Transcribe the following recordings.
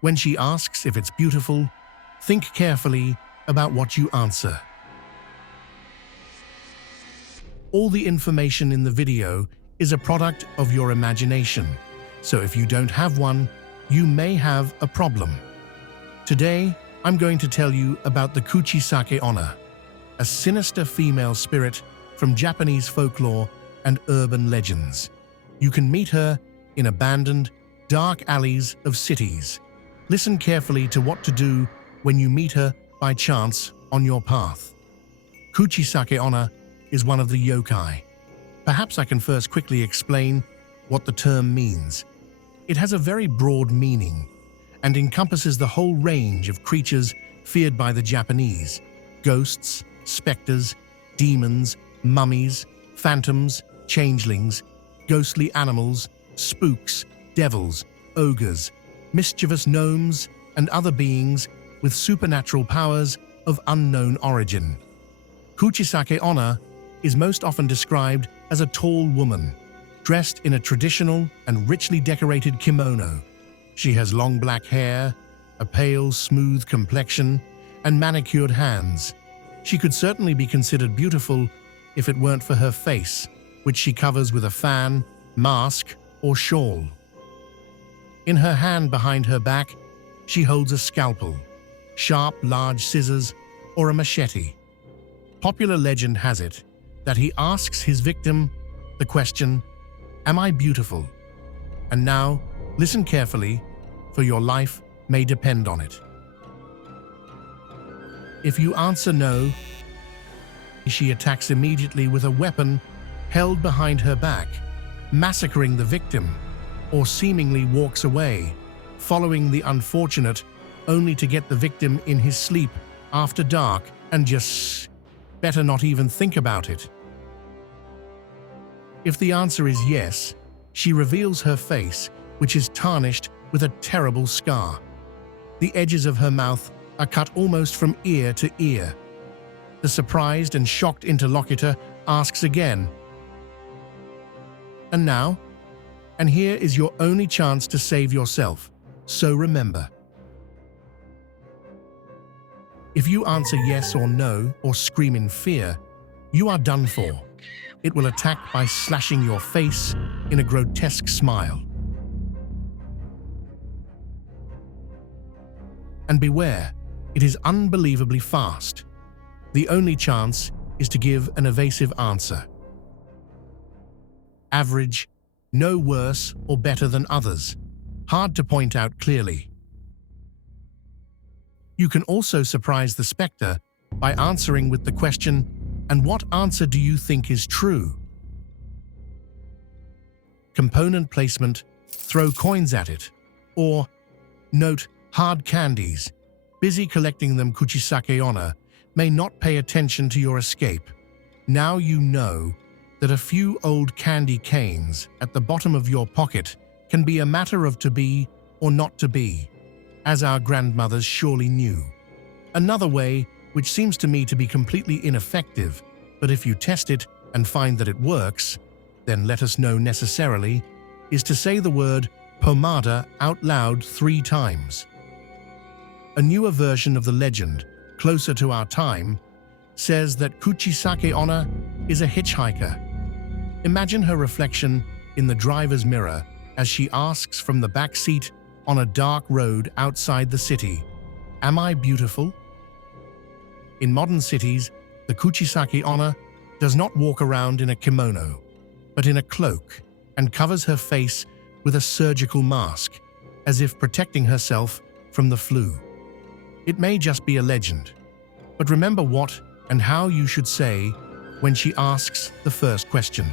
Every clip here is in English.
When she asks if it's beautiful, think carefully about what you answer. All the information in the video is a product of your imagination, so if you don't have one, you may have a problem. Today, I'm going to tell you about the Kuchisake-Onna, a sinister female spirit from Japanese folklore and urban legends. You can meet her in abandoned, dark alleys of cities. Listen carefully to what to do when you meet her by chance on your path. Kuchisake-Onna is one of the yokai. Perhaps I can first quickly explain what the term means. It has a very broad meaning and encompasses the whole range of creatures feared by the Japanese: ghosts, specters, demons, mummies, phantoms, changelings, ghostly animals, spooks, devils, ogres, mischievous gnomes, and other beings with supernatural powers of unknown origin. Kuchisake-Onna is most often described as a tall woman, dressed in a traditional and richly decorated kimono. She has long black hair, a pale, smooth complexion, and manicured hands. She could certainly be considered beautiful if it weren't for her face, which she covers with a fan, mask, or shawl. In her hand behind her back, she holds a scalpel, sharp, large scissors, or a machete. Popular legend has it that he asks his victim the question, "Am I beautiful?" And now, listen carefully, for your life may depend on it. If you answer no, she attacks immediately with a weapon held behind her back, massacring the victim, or seemingly walks away, following the unfortunate only to get the victim in his sleep after dark and just better not even think about it. If the answer is yes, she reveals her face, which is tarnished with a terrible scar. The edges of her mouth are cut almost from ear to ear. The surprised and shocked interlocutor asks again, "And now?" And here is your only chance to save yourself, so remember. If you answer yes or no or scream in fear, you are done for. It will attack by slashing your face in a grotesque smile. And beware, it is unbelievably fast. The only chance is to give an evasive answer. Average, no worse or better than others. Hard to point out clearly. You can also surprise the specter by answering with the question, "And what answer do you think is true?" Component placement, throw coins at it. Or, note, hard candies. Busy collecting them, Kuchisake-Onna may not pay attention to your escape. Now you know that a few old candy canes at the bottom of your pocket can be a matter of to be or not to be, as our grandmothers surely knew. Another way, which seems to me to be completely ineffective, but if you test it and find that it works, then let us know necessarily, is to say the word pomada out loud 3 times. A newer version of the legend, closer to our time, says that Kuchisake-Onna is a hitchhiker. Imagine her reflection in the driver's mirror as she asks from the back seat on a dark road outside the city, "Am I beautiful?" In modern cities, the Kuchisake-Onna does not walk around in a kimono, but in a cloak, and covers her face with a surgical mask, as if protecting herself from the flu. It may just be a legend, but remember what and how you should say when she asks the first question.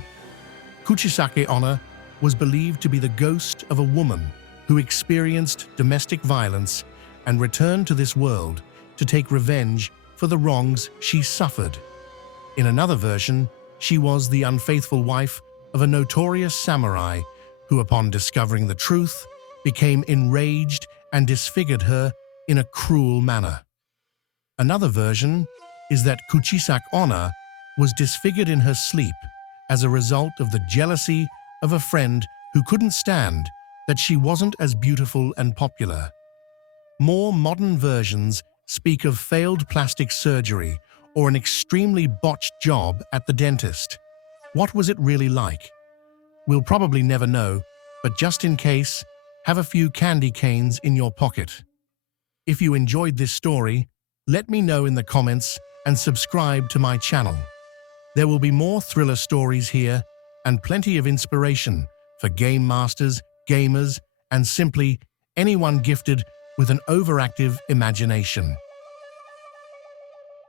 Kuchisake-Onna was believed to be the ghost of a woman who experienced domestic violence and returned to this world to take revenge for the wrongs she suffered. In another version, she was the unfaithful wife of a notorious samurai who, upon discovering the truth, became enraged and disfigured her in a cruel manner. Another version is that Kuchisake-Onna was disfigured in her sleep as a result of the jealousy of a friend who couldn't stand that she wasn't as beautiful and popular. More modern versions speak of failed plastic surgery or an extremely botched job at the dentist. What was it really like? We'll probably never know, but just in case, have a few candy canes in your pocket. If you enjoyed this story, let me know in the comments and subscribe to my channel. There will be more thriller stories here and plenty of inspiration for game masters, gamers, and simply anyone gifted with an overactive imagination.